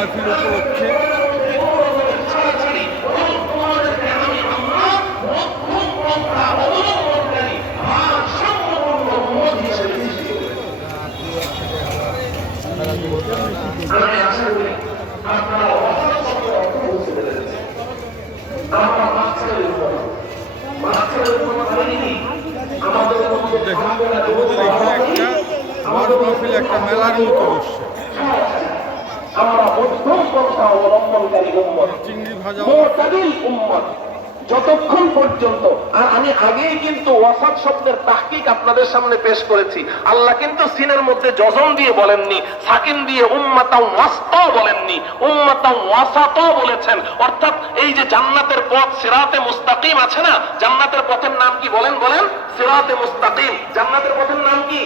মাহফিল উপলক্ষে দেখুন আমাদের এখানে একটা ওয়াজ মাহফিল একটা মেলার মতো বসছে। চিংড়ি ভাজা যতক্ষণ পর্যন্ত, আর আমি আগেই কিন্তু ওয়াসাত শব্দের তাহকিক আপনাদের সামনে পেশ করেছি। আল্লাহ কিন্তু সিনের মধ্যে জজম দিয়ে বলেননি, সাকিন দিয়ে উম্মাতাও ওয়াসতা বলেননি, উম্মাতাও ওয়াসাতা বলেছেন। অর্থাৎ এই যে জান্নাতের পথ সিরাতে মুস্তাকিম আছে না, জান্নাতের পথের নাম কি বলেন? সিরাতে মুস্তাকিম। জান্নাতের পথের নাম কি?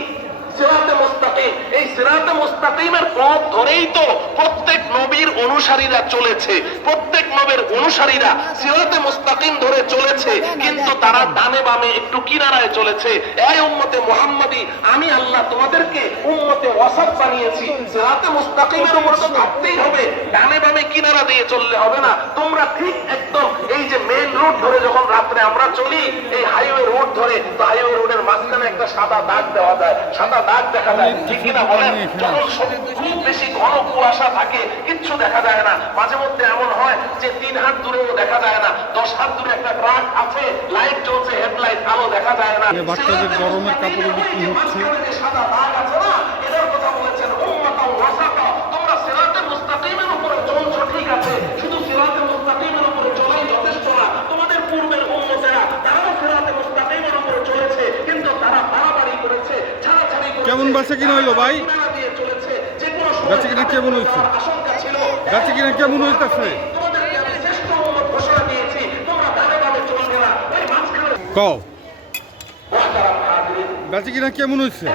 সিরাতে মুস্তাকিম। এই সিরাতে মুস্তাকিমের পথ ধরেই তো প্রত্যেক নবীর অনুসারীরা চলেছে, প্রত্যেক নবীর অনুসারীরা সিরাতে মুস্তাকিম ধরে চলেছে, কিন্তু তারা ডানে বামে একটু কিনারায় চলেছে। এই উম্মতে মুহাম্মাদি, আমি আল্লাহ তোমাদেরকে উম্মতে ওয়াসাত বানিয়েছি। সিরাতে মুস্তাকিমের উপর তো থাকতেই হবে, ডানে বামে কিনারা দিয়ে চললে হবে না। তোমরা ঠিক একদম এই যে মেইন রোড ধরে যখন রাত্রে আমরা চলি, এই হাইওয়ে রোড ধরে, তো হাইওয়ে রোডের মাঝখানে একটা সাদা দাগ দেওয়া যায়, সাদা দাগ দেখা যায়, ঠিক কিনা বলেন? যখন খুব বেশি ঘন কুয়াশা থাকে, কিচ্ছু দেখা যায় না। মাঝে মধ্যে এমন হয় যে 3 হাত দূরেও দেখা যায় না, 10 হাত দূরে একটা ট্রাক আছে, লাইট জ্বলছে, হেডলাইট, আলো দেখা যায় না। বাচ্চাদের গরমের কাপড় বিক্রি হচ্ছে। সাদা দাগ আছে না, এটার কথা বলেছেন উম্মাতাও ওয়াসাতা। তোমরা সিরাতে মুস্তাকিমের উপরে চলছো, ঠিক আছে, শুধু সিরাতে মুস্তাকিমের উপরে চলাই যথেষ্ট না। তোমাদের পূর্বের উম্মতেরা তারাও সিরাতে মুস্তাকিমের উপরে চলেছে, কিন্তু তারা বাড়াবাড়ি করেছে, ছাড়াছাড়ি করেছে। কেমন বেচা কিনা হইলো ভাই? বেচা কিনা কেমন হয়েছে? বেচা কিনা কেমন হইতেছে? কও বেচা কিনা কেমন হয়েছে?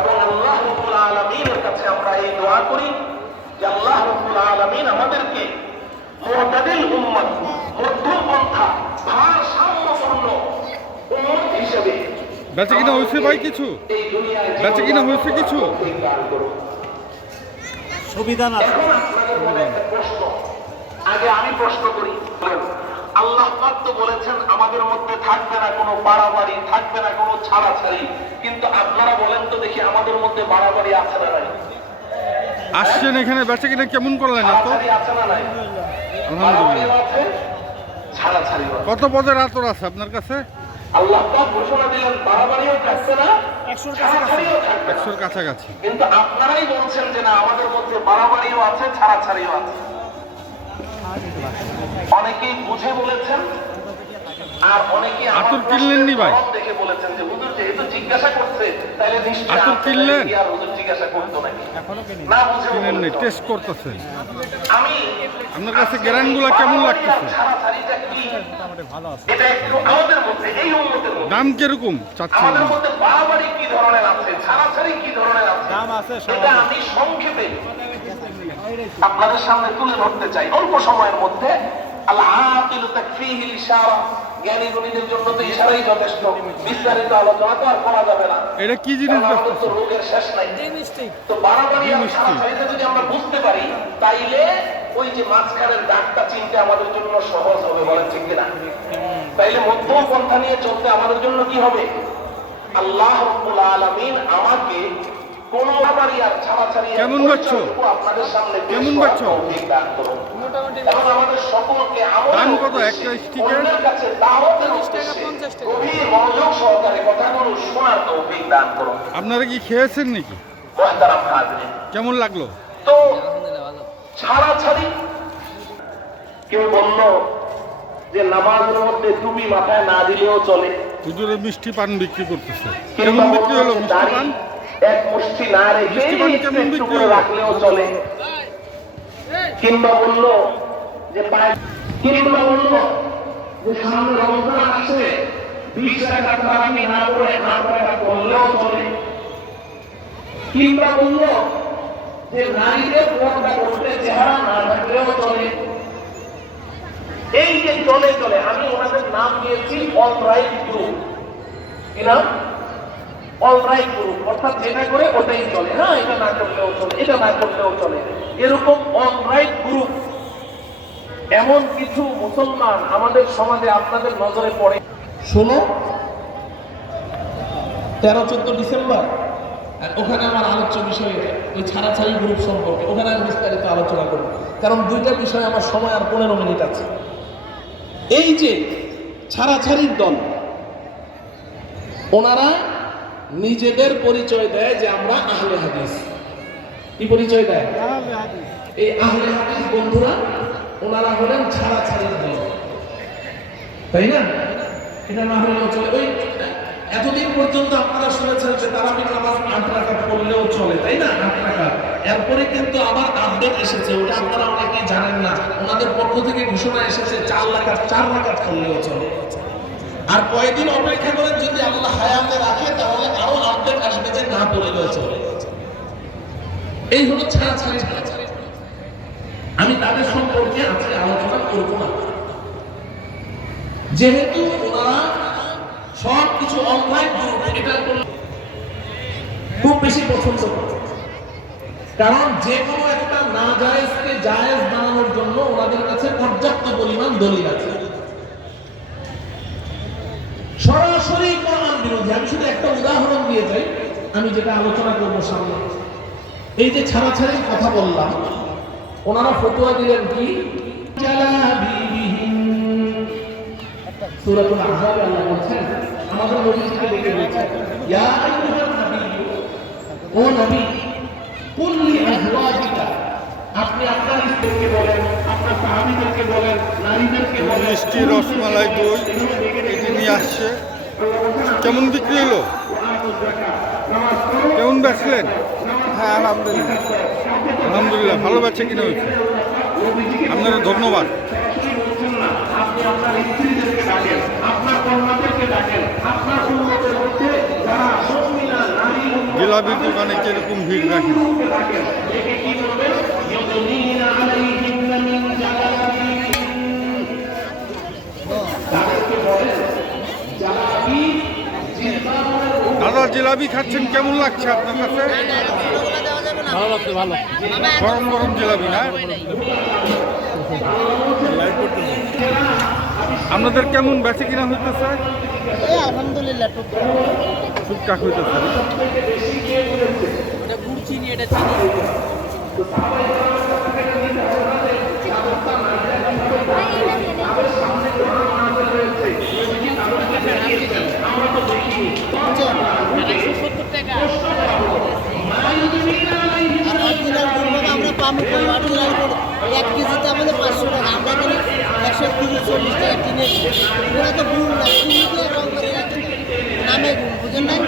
এবং আল্লাহ রাব্বুল আলামিনের কাছে আমরা এই দোয়া করি যে আল্লাহ রাব্বুল আলামিন আমাদেরকে মুতাদিল উম্মত, মধ্যম পন্থা, ভারসাম্যপূর্ণ উম্মত হিসেবে। বেচা কিনা হয়েছে ভাই? কিছু বেচা কিনা হয়েছে? কিছু সুবিধা না। আগে আমি প্রশ্ন করি, আল্লাহ পাক তো বলেছেন আমাদের মধ্যে থাকবে না কোনো বাড়াবাড়ি, থাকবে না কোনো ছাড়াছাড়ি, কিন্তু আপনারা বলেন তো দেখি আমাদের মধ্যে বাড়াবাড়ি আছে না নাই? আসছেন এখানে, বেচা কিনা কেমন করলেন? এত আছে না নাই? আলহামদুলিল্লাহ। ছাড়াছাড়ি কত পদের আতর আছে আপনার কাছে? আল্লাহ পাক ঘোষণা দিলেন বাড়াবাড়িও থাকছে না, 100-র কাছাকাছি। কিন্তু আপনারাই বলছেন যে না আমাদের মধ্যে বাড়াবাড়িও আছে, ছাড়াছাড়িও আছে। অনেকেই বুঝে বলেছেন, আর অনেকেই আতর কিনলেন নি ভাই? দেখে বলেছেন যে হুজুর যেহেতু জিজ্ঞাসা করছে তাহলে নিশ্চয়ই আতর কিনলেন? আর হুজুর জিজ্ঞাসা করতো নাকি? না বুঝে কিনেন নি, বলেছেন। টেস্ট করতেছেন। আমি আপনার কাছে গ্যারান্টগুলো কেমন লাগতেছে? ছাড়াছাড়িটা কি এটা একটু আমাদের মধ্যে, এই উম্মতের মধ্যে দাম কিরকম চাচ্ছেন? আমাদের মধ্যে বাড়াবাড়ি কি ধরনের আছে, ছাড়াছাড়ি কি ধরনের আছে, দাম আছে, এটা আমি সংক্ষেপে আপনাদের সামনে তুলে ধরতে চাই অল্প সময়ের মধ্যে। আল-আকিলু তাকফীহিল ইশারা, জ্ঞানী গুণীদের জন্য তো ইশারাই যথেষ্ট, বিস্তারিত আলোচনা তো আর করা যাবে না। এটা কি জিনিস? আমাদের তো রোগের শেষ নাই। তো বাড়াবাড়ি আর ছাড়াছাড়িটা যদি আমরা বুঝতে পারি, তাইলে ওই যে মাঝখানের দাগটা চিনতে আমাদের জন্য সহজ হবে, বলেন ঠিক কিনা? তাইলে মধ্যম পন্থা নিয়ে চলতে আমাদের জন্য কি হবে? আল্লাহ রাব্বুল আলামিন আমাকে কোন বাড়াবাড়ি আর ছাড়াছাড়ি কেমন বাচ্চো? আপনাদের সামনে কেমন বাচ্চো? এবং আমাদের সকলকে দাম কত একটা স্টিকের? অন্যের কাছে দাওয়াতের উদ্দেশ্যে গভীর মনোযোগ সহকারে কথাগুলো শোনার তৌফিক দান করুন। আপনারা কি খেয়েছেন নাকি? মুহতারাম হাজিরিন, কেমন লাগলো? তো ছাড়াছাড়ি, কেউ বলল যে নামাজের মধ্যে টুপি মাথায় না দিলেও চলে, হুজুরে মিষ্টি পান বিক্রি করতেছে। কেমন বিক্রি হলো মিষ্টি পান? এক মুষ্টি না রেখে মিষ্টি পান কেমন একটু বিক্রি করে হলো? রাখলেও চলে, কিংবা বলল যে কিংবা বলল যে সামনে রমজান আসছে, 20 টাকা তারাবি না করে 8 টাকা করলেও চলে, কিংবা বলল যে নারীদের পর্দা করতে চেহারা না থাকলেও চলে। এই যে চলে চলে, আমি ওনাদের নাম দিয়েছি অল রাইট গ্রুপ। কি নাম? অলরাইট গ্রুপ, অর্থাৎ যেটা করে ওটাই চলে, হ্যাঁ এটা না করলেও চলে, এটা না করলেও চলে, এরকম অলরাইট গ্রুপ এমন কিছু মুসলমান আমাদের সমাজে আপনাদের নজরে পড়ে। 16, 13, 14 ডিসেম্বর আর ওখানে আমার আলোচ্য বিষয় ওই ছাড়াছাড়ি গ্রুপ সম্পর্কে, ওখানে আমি বিস্তারিত আলোচনা করব, কারণ দুইটা বিষয় আমার সময় আর 15 মিনিট আছে। এই যে ছাড়াছাড়ির দল, ওনারা নিজেদের পরিচয় দেয় যে আমরা আহলে হাদিস। কি পরিচয় দেয়? এই আহলে হাদিস বন্ধুরা ওনারা হলেন ছাড়াছাড়ির দল, তাই না? এটা না হলেও চলে। ওই এতদিন পর্যন্ত আপনারা শুনেছেন যে তারাবির নামাজ 8 রাকাত পড়লেও চলে, তাই না? 8 রাকাত। এরপরে কিন্তু আবার আপডেট এসেছে, ওটা আপনারা অনেকেই জানেন না। ওনাদের পক্ষ থেকে ঘোষণা এসেছে 4 রাকাত পড়লেও চলে। আর কয়েকদিন অপেক্ষা করেন, যদি আল্লাহ হায়াতে রাখে তাহলে আরো আপডেট আসবে যে না পড়লেও চলে। এই হলো ছাড়াছাড়ি। আমি তাদের সম্পর্কে আজকে আলোচনা করব না, যেহেতু ওনারা সব কিছু অনলাইন এটা খুব বেশি পছন্দ করে, কারণ যে কোনো একটা না জায়েজকে জায়েজ বানানোর জন্য ওনাদের কাছে পর্যাপ্ত পরিমাণ দলিল আছে। সরাসরি কোরআন বিরোধী। আমি শুধু একটা উদাহরণ দিয়ে যাই, আমি যেটা আলোচনা করবো সামনে। এই যে ছাড়াছাড়ির কথা বললাম, ওনারা ফতোয়া দিলেন কি? সূরাতুল আহজাবে আল্লাহ বলছেন, আমাদের নবীকে ডেকে বলছেন, ইয়া আইয়ুহান নবী, ও নবী, কুল লি আজওয়াজিকা, আপনি আপনার স্ত্রীকে বলেন, আপনার সাহাবীদেরকে বলেন, নারীদেরকে বলেন। মিষ্টি, রসমালাই, দই এটি নিয়ে আসছে। কেমন বিক্রি হলো? কেমন বেচলেন? হ্যাঁ আলহামদুলিল্লাহ। আলহামদুলিল্লাহ, ভালো বেচে কিনা হয়েছে। আপনারা ধন্যবাদ। আপনি আপনার স্ত্রীদেরকে ডাকেন, আপনার কন্যাদেরকে ডাকেন, আপনার উম্মতের মধ্যে যারা মুমিনা নারী জিলাপির দোকানে কিরকম ভিড় রাখেন? ডাকেন, দেখে কি বলবেন? ইউদনিনা আলাইহিন্না মিন জালাবিবিহিন, তাদেরকে বলেন জালাবি জিলবাবের দাদা, জিলাপি খাচ্ছেন, কেমন লাগছে আপনার কাছে? ভালো লাগছে, ভালো। গরম গরম জিলাপি না? আপনাদের কেমন বেচে কিনা হইতেছে? আলহামদুলিল্লাহ টুকটাক হইতেছে। এটা গুড় চিনি, এটা চিনি। আর অরিজিনাল গুড় আমরা পাবো কই? অরিজিনাল গুড় 1 কেজিতে আমাদের 500 টাকা, আমরা এখানে 130-140 টাকা কিনে। ওরা তো গুড় না, চিনি দিয়ে রং করে রাখে, নামে গুড়, বুঝেন নাই?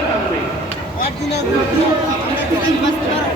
অরিজিনাল গুড় দিয়ে আপনারা দোকান বাঁচতে পারো।